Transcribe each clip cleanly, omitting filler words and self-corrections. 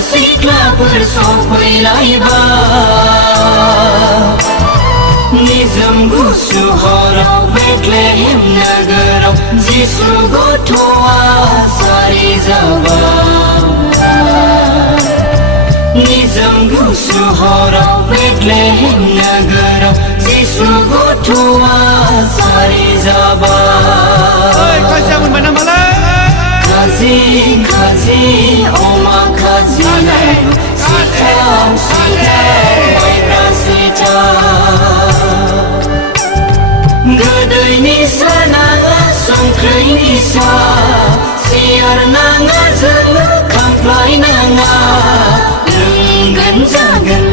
सिख्लाफोर सफैलायबाय निजोम गुसु हराव बेथलेहेम नोगोराव जिसु गथ'आ सारि जाबाय निजोम गुसु हराव बेथलेहेम नोगोराव जिसु गथ'आ सारि जाबाय खाजि खाजि अमा खाजि सिथाव सिथाव माइब्रा सिथाव गोदैनि सा नाङा संख्रैनि सा सियार नाङा जोङो खामफ्लाय नाङा लोंगोन जागोन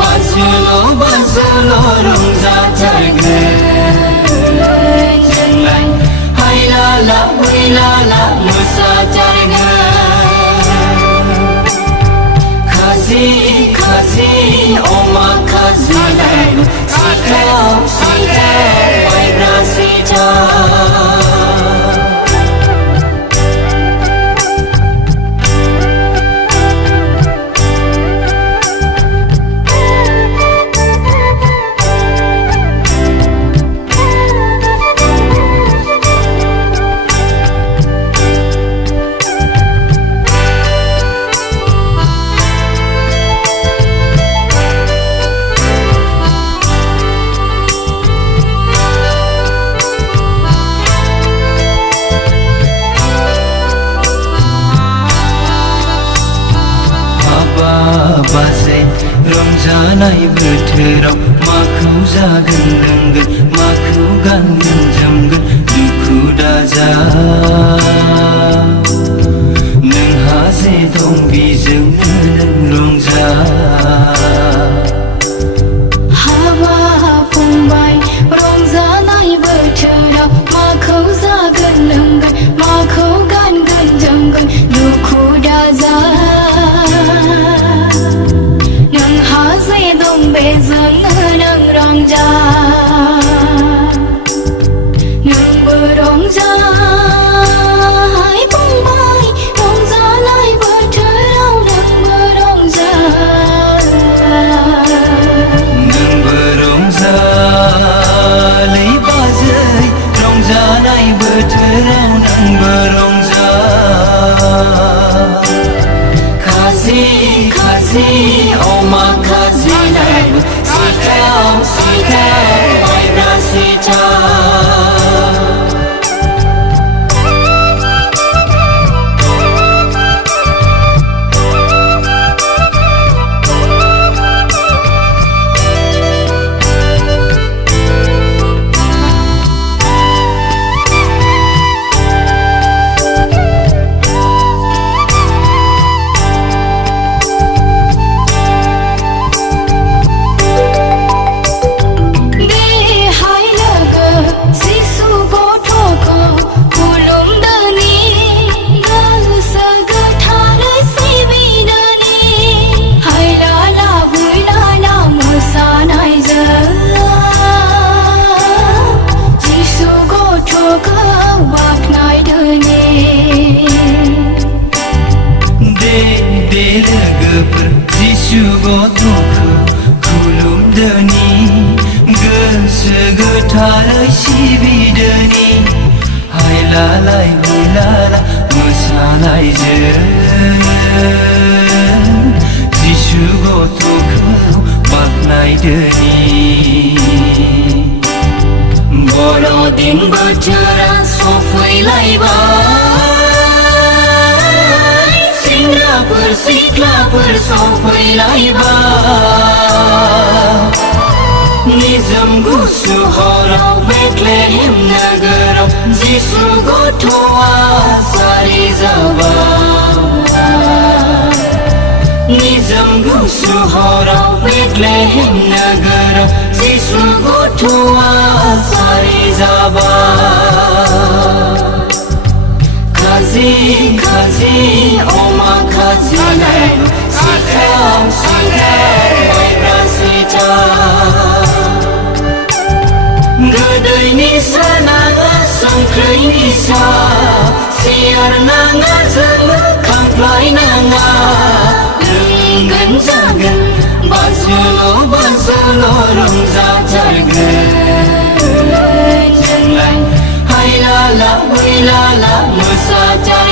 बाजुल' रंजाथारगोन जोंलाय हायलाला हुइलाला मोसाथारगोन खाजि खाजि अमा खाजि सिथाव सिथाव माइब्रा सिथाव बाजै रंजानाय बोथोराव माखौ जागोन लोंगोन माखौ गानगोन जोमगोन दुखु दाजा नोंहा जे दं बेजोंनो नों रंजा हाबा फंबाय रंजानाय बोथोराव माखौ जागोन लोंगोन माखौ गानगोन जोमगोन दुखु दाजा बेजोंनो नों रंजा नोंबो रंजा फंबाय रंजानाय बोथोराव नोंबो रंजा लै बाजै रंजानाय बोथोराव नोंबो रंजा खाजि खाजि अमा खाजि सिथाव सिथाव माइब्रा सिथाव लोगोफोर जिसु गथ'खौ खुलुमदोनि गोसो गोथारै सिबिदोनि हायलालाय हुइलाला मोसानायजों जिसु गथ'खौ बाख्नायदोनि बर'दिन बोथोरा सफैलायबाय सेंग्राफोर सिख्लाफोर सफैलायबाय निजोम गुसु हराव बेथलेहेम नोगोराव जिसु गथ'आ सारि जाबाय निजोम गुसु हराव बेथलेहेम नोगोराव जिसु गथ'आ सारि जाबाय खाजि खाजि अमा खाजि सिथाव सिथाव माइब्रा सिथाव गोदैनि सा नाङा संख्रैनि सा सियार नाङा जोङो खामफ्लाय नाङा रंजागोन बाजल' रंजाथारगोन जोंलाय हायलाला हुइलाला मोसाथार